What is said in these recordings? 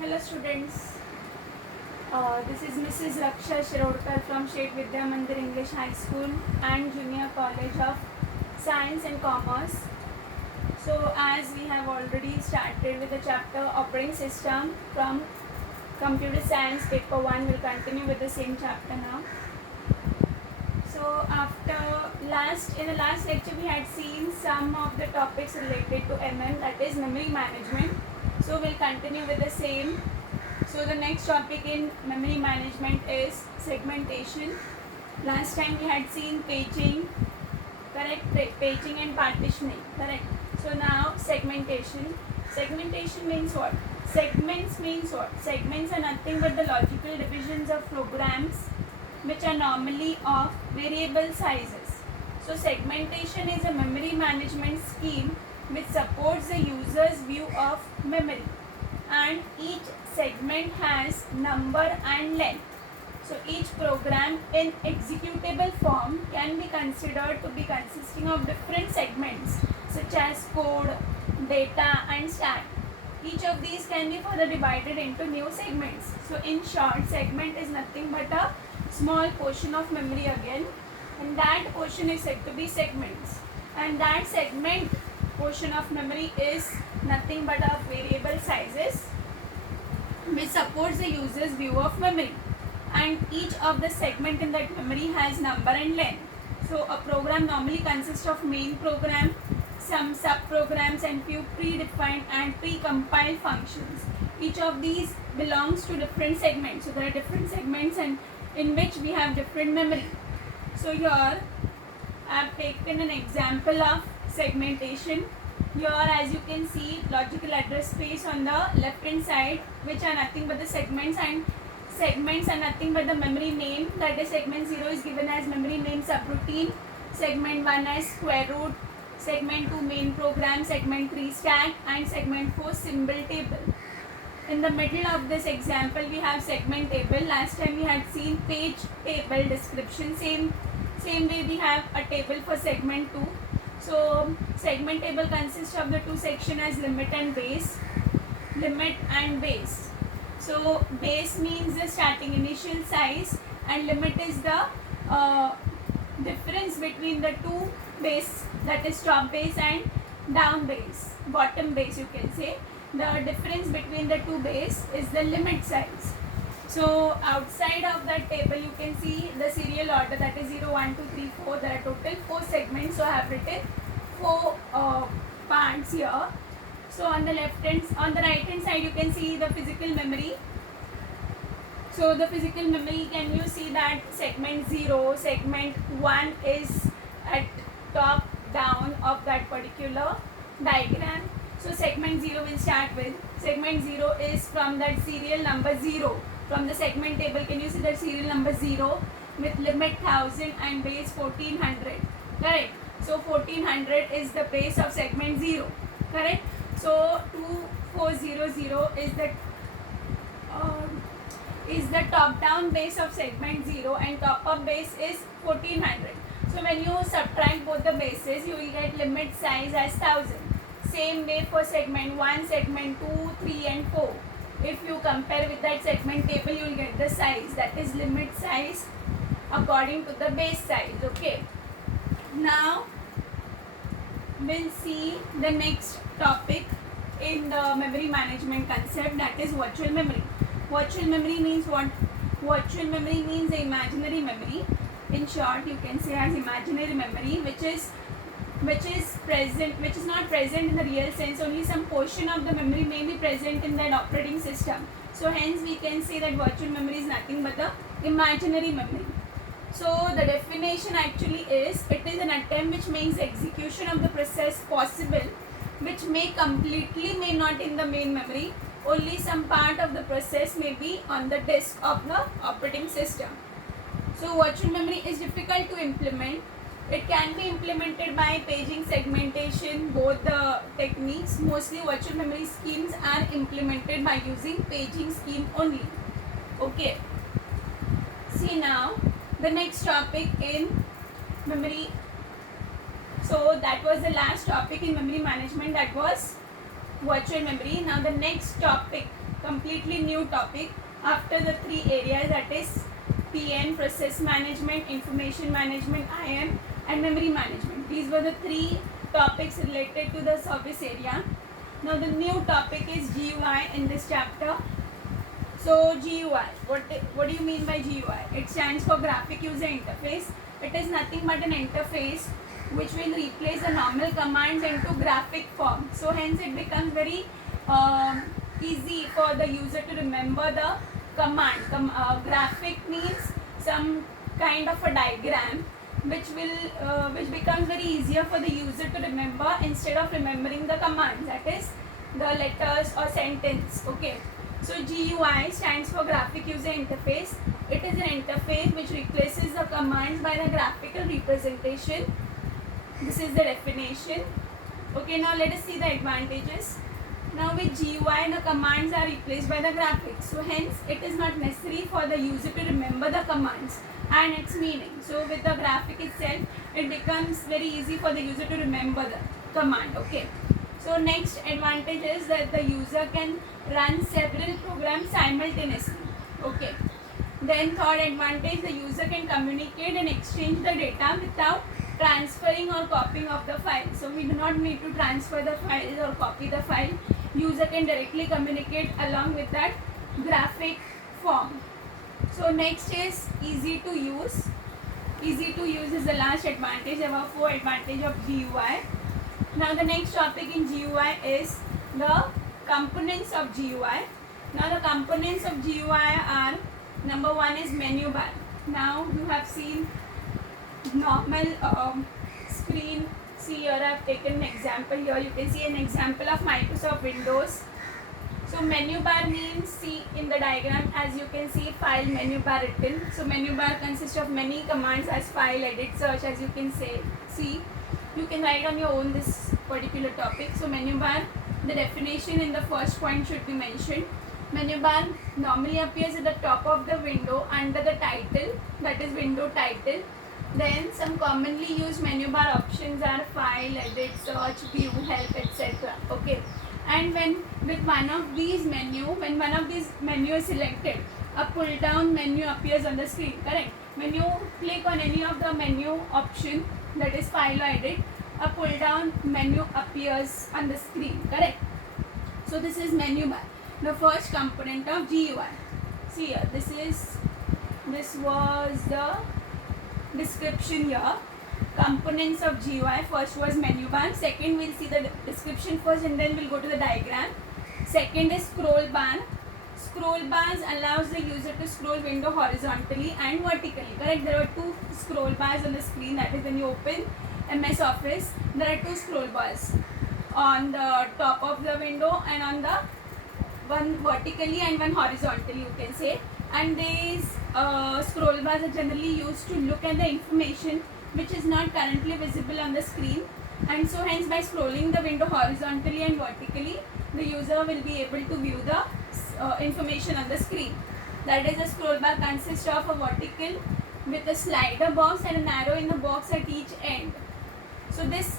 Hello students, this is Mrs. Raksha Shirodkar from Shet Vidya Mandir English High School and Junior College of Science and Commerce. So as we have already started with the chapter Operating System from Computer Science Paper 1, we'll continue with the same chapter now. So in the last lecture we had seen some of the topics related to that is memory management. So we'll continue with the same. So the next topic in memory management is segmentation. Last time we had seen paging, correct? Paging and partitioning, correct? So now segmentation. Segmentation means what? Segments means what? Segments are nothing but the logical divisions of programs which are normally of variable sizes. So segmentation is a memory management scheme which supports the user's view of memory, and each segment has number and length. So each program in executable form can be considered to be consisting of different segments such as code, data and stack. Each of these can be further divided into new segments. So in short, segment is nothing but a small portion of memory again, and that portion is said to be segments, and that segment portion of memory is nothing but of variable sizes which supports the user's view of memory, and each of the segment in that memory has number and length. So a program normally consists of main program, some sub-programs and few predefined and pre-compiled functions. Each of these belongs to different segments. So there are different segments and in which we have different memory. So here I have taken an example of segmentation. Here as you can see, logical address space on the left hand side, which are nothing but the segments, and segments are nothing but the memory name. That is, segment 0 is given as memory name subroutine, segment 1 as square root, segment 2 main program, segment 3 stack and segment 4 symbol table. In the middle of this example we have segment table. Last time we had seen page table description. Same way we have a table for segment 2. So segment table consists of the two sections as limit and base. Limit and base. So base means the starting initial size and limit is the difference between the two base, that is top base and down base, bottom base you can say. The difference between the two base is the limit size. So outside of that table you can see the serial order, that is 0, 1, 2, 3, 4. There are total 4 segments. So I have written 4 parts here. So on the right hand side you can see the physical memory. So the physical memory, can you see that segment 0, segment 1 is at top down of that particular diagram. So segment 0 will start with, segment 0 is from that serial number 0. From the segment table, can you see that serial number 0 with limit 1000 and base 1400, correct? So 1400 is the base of segment 0, correct? So 2400 is the top down base of segment 0 and top up base is 1400. So when you subtract both the bases, you will get limit size as 1000. Same way for segment 1, segment 2, 3 and 4. If you compare with that segment table, you will get the size, that is limit size according to the base size. Okay. Now we'll see the next topic in the memory management concept, that is virtual memory. Virtual memory means what? Virtual memory means the imaginary memory. In short, you can say as imaginary memory, which is not present in the real sense. Only some portion of the memory may be present in that operating system. So hence we can say that virtual memory is nothing but the imaginary memory. So the definition actually is, it is an attempt which makes execution of the process possible, which may not in the main memory. Only some part of the process may be on the disk of the operating system. So virtual memory is difficult to implement. It can be implemented by paging, segmentation, both the techniques. Mostly virtual memory schemes are implemented by using paging scheme only. Okay. See now the next topic in memory. So that was the last topic in memory management, that was virtual memory. Now the next topic, completely new topic after the three areas, that is PN, process management, information management, IM, and memory management. These were the three topics related to the service area. Now the new topic is GUI in this chapter. So GUI, what do you mean by GUI? It stands for graphic user interface. It is nothing but an interface which will replace the normal commands into graphic form. So hence it becomes very easy for the user to remember the command. Graphic means some kind of a diagram which becomes very easier for the user to remember instead of remembering the commands, that is the letters or sentence. Okay. So GUI stands for graphic user interface. It is an interface which replaces the commands by the graphical representation. This is the definition. Okay, now let us see the advantages. Now with GUI, the commands are replaced by the graphics. So hence it is not necessary for the user to remember the commands and its meaning. So with the graphic itself, it becomes very easy for the user to remember the command. Okay. So next advantage is that the user can run several programs simultaneously. Okay. Then third advantage, the user can communicate and exchange the data without transferring or copying of the file. So we do not need to transfer the file or copy the file. User can directly communicate along with that graphic form. So next is easy to use. Easy to use is the last advantage. There were four advantages of GUI. Now the next topic in GUI is the components of GUI. Now the components of GUI are, number one is menu bar. Now you have seen normal screen. See here I have taken an example. Here you can see an example of Microsoft Windows. So menu bar means, see in the diagram as you can see file menu bar written. So menu bar consists of many commands as file, edit, search, as you can see. You can write on your own this particular topic. So menu bar, the definition in the first point should be mentioned. Menu bar normally appears at the top of the window under the title, that is window title. Then some commonly used menu bar options are file, edit, search, view, help, etc. Okay. And when one of these menu is selected, a pull down menu appears on the screen. Correct. When you click on any of the menu option, that is file or edit, a pull down menu appears on the screen. Correct. So this is menu bar, the first component of GUI. See here, this was the description here. Components of GUI, first was menu bar. Second, we'll see the description first and then we'll go to the diagram. Second is scroll bar. Scroll bars allows the user to scroll window horizontally and vertically. Correct. There are two scroll bars on the screen. That is when you open MS Office. There are two scroll bars on the top of the window and on the one vertically and one horizontally, you can say. And these scroll bars are generally used to look at the information which is not currently visible on the screen. And so hence by scrolling the window horizontally and vertically, the user will be able to view the information on the screen. That is, a scroll bar consists of a vertical with a slider box and an arrow in the box at each end. So this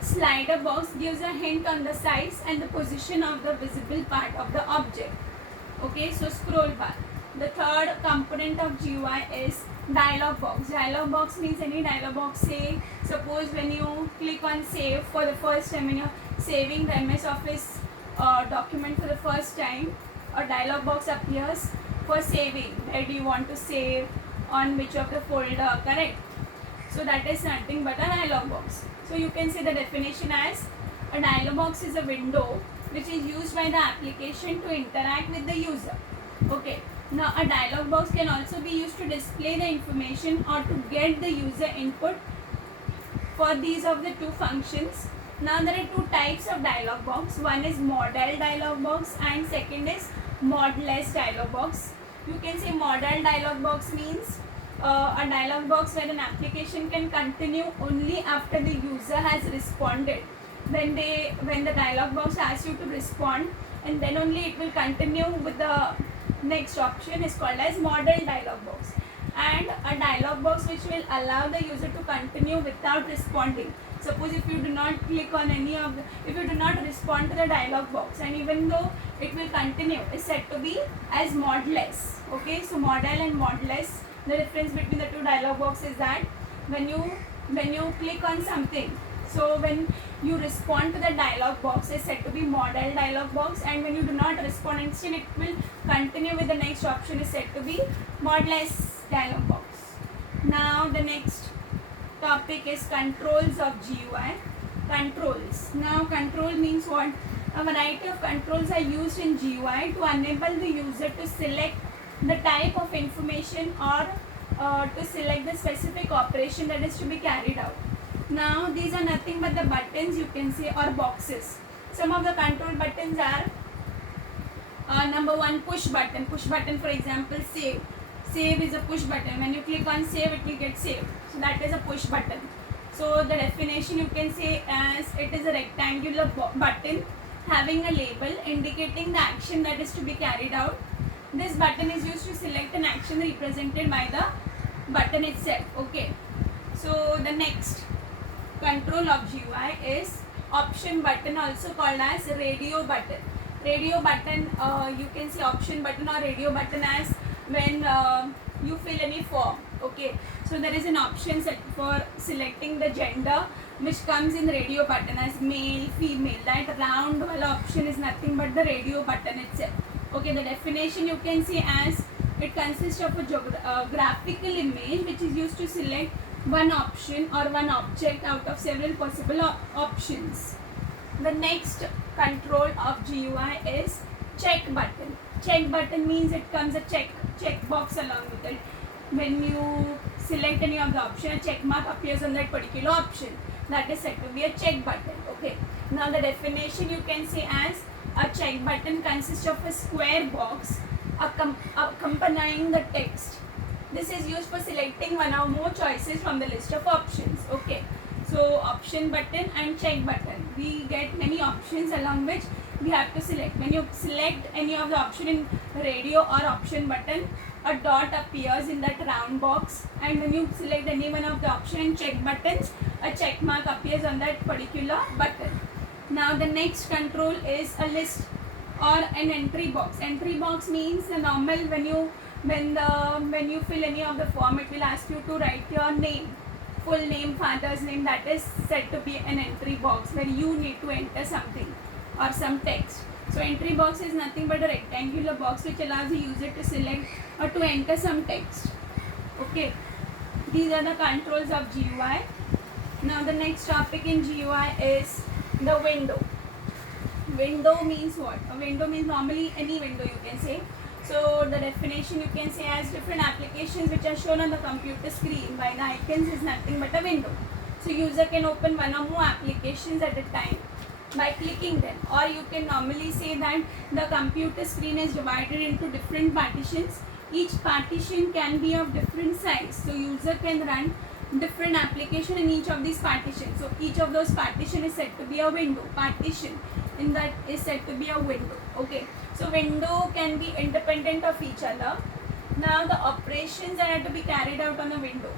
slider box gives a hint on the size and the position of the visible part of the object. Okay, so scroll bar. The third component of GUI is dialog box. Dialog box means any dialog box. Say, suppose when you click on save for the first time, when you're saving the MS Office document for the first time, a dialog box appears for saving. Where do you want to save, on which of the folder, correct? So that is nothing but a dialog box. So you can say the definition as a dialog box is a window which is used by the application to interact with the user. Okay. Now a dialog box can also be used to display the information or to get the user input for these of the two functions. Now there are two types of dialog box. One is modal dialog box and second is modless dialog box. You can say modal dialog box means a dialog box where an application can continue only after the user has responded. When the dialog box asks you to respond, and then only it will continue with the next option, is called as modal dialog box. And a dialog box which will allow the user to continue without responding. Suppose if you do not click on any of the, if you do not respond to the dialog box, and even though it will continue, is said to be as modless. Okay, so modal and modless, the difference between the two dialog boxes is that when you click on something, so when you respond to the dialog box is said to be modal dialog box, and when you do not respond and still it will continue with the next option is said to be modless dialog box. Now the next topic is controls of GUI. Controls. Now control means what? A variety of controls are used in GUI to enable the user to select the type of information or to select the specific operation that is to be carried out. Now these are nothing but the buttons, you can say, or boxes. Some of the control buttons are number one, push button. Push button, for example, save. Save is a push button. When you click on save, it will get saved. So that is a push button. So the definition you can say as it is a rectangular button having a label indicating the action that is to be carried out. This button is used to select an action represented by the button itself. Okay. So the next control of GUI is option button, also called as radio button. Radio button, you can say option button or radio button as when you fill any form. Okay, so there is an option set for selecting the gender which comes in radio button as male, female. That round option is nothing but the radio button itself. Okay, the definition you can see as it consists of a graphical image which is used to select one option or one object out of several possible options. The next control of GUI is check button. Check button means it comes a check box along with it. When you select any of the option, a check mark appears on that particular option. That is said to be a check button. Okay. Now the definition you can say as a check button consists of a square box accompanying the text. This is used for selecting one or more choices from the list of options. Okay. So option button and check button. We get many options along which we have to select. When you select any of the option in radio or option button, a dot appears in that round box, and when you select any one of the option in check buttons, a check mark appears on that particular button. Now the next control is a list or an entry box. Entry box means the normal when you fill any of the form, it will ask you to write your name, full name, father's name. That is said to be an entry box where you need to enter something or some text. So entry box is nothing but a rectangular box which allows the user to select or to enter some text. Okay, these are the controls of GUI. Now the next topic in GUI is the window. Window means what? A window means normally any window you can say. So the definition you can say as different applications which are shown on the computer screen by the icons is nothing but a window. So user can open one or more applications at a time by clicking them, or you can normally say that the computer screen is divided into different partitions. Each partition can be of different size, so user can run different application in each of these partitions. So each of those partition is said to be a window. Partition in that is said to be a window. Okay, so window can be independent of each other. Now the operations that are to be carried out on a window.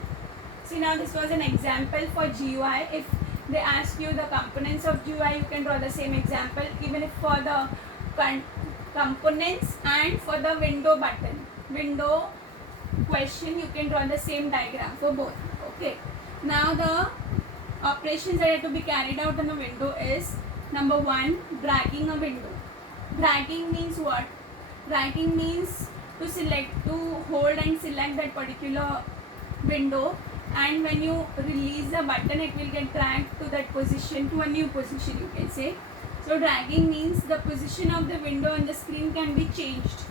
See, now this was an example for GUI. If they ask you the components of GUI, you can draw the same example. Even if for the components and for the window button, window question, you can draw the same diagram for both. Okay. Now the operations that are to be carried out on the window is number one, dragging a window. Dragging means what? Dragging means to hold and select that particular window, and when you release the button it will get dragged to that position, to a new position you can say. So dragging means the position of the window on the screen can be changed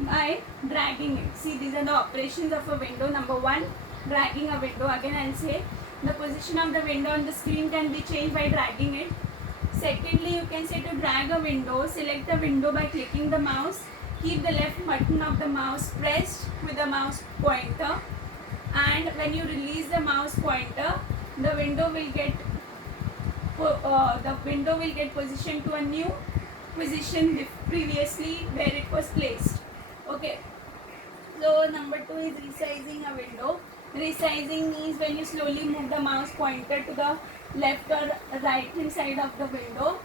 by dragging it. See, these are the operations of a window. Number one, dragging a window. Again I'll say the position of the window on the screen can be changed by dragging it. Secondly, you can say to drag a window, select the window by clicking the mouse. Keep the left button of the mouse pressed with the mouse pointer, and when you release the mouse pointer, the window will get positioned to a new position previously where it was placed. Okay. So number two is resizing a window. Resizing means when you slowly move the mouse pointer to the left or right hand side of the window,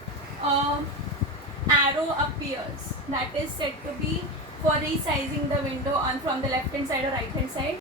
arrow appears. That is said to be for resizing the window on from the left hand side or right hand side.